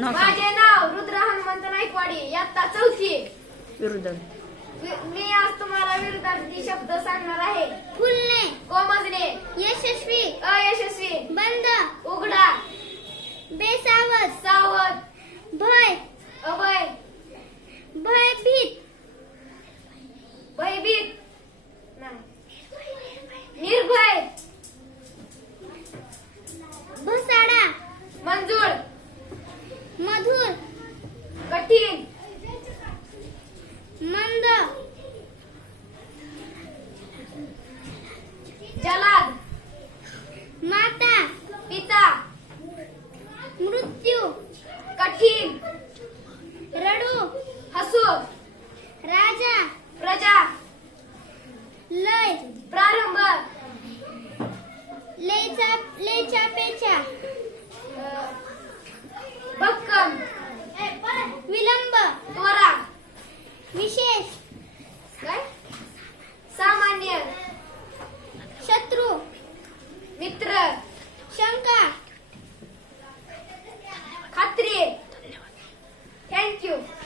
माझे नाव रुद्र हनुमंत नाईकवाडी, इयत्ता 4थी. विरुद्ध. मी आज तुम्हाला विरुद्धार्थी शब्द सांगणार आहे. फुलणे, कोमजणे, यशस्वी, अयशस्वी, बंद, उघडा, बेसावध, सावध, भय, अभय, भयभीत, भयभीत, निर्भय, भसाडा, मंजूळ, मधुर, कठीण, मंद, जलाद, माता, पिता, मृत्यू, कठीण, रडू, हसू, राजा, प्रजा, लय, प्रारंभ, लेचा पेचा,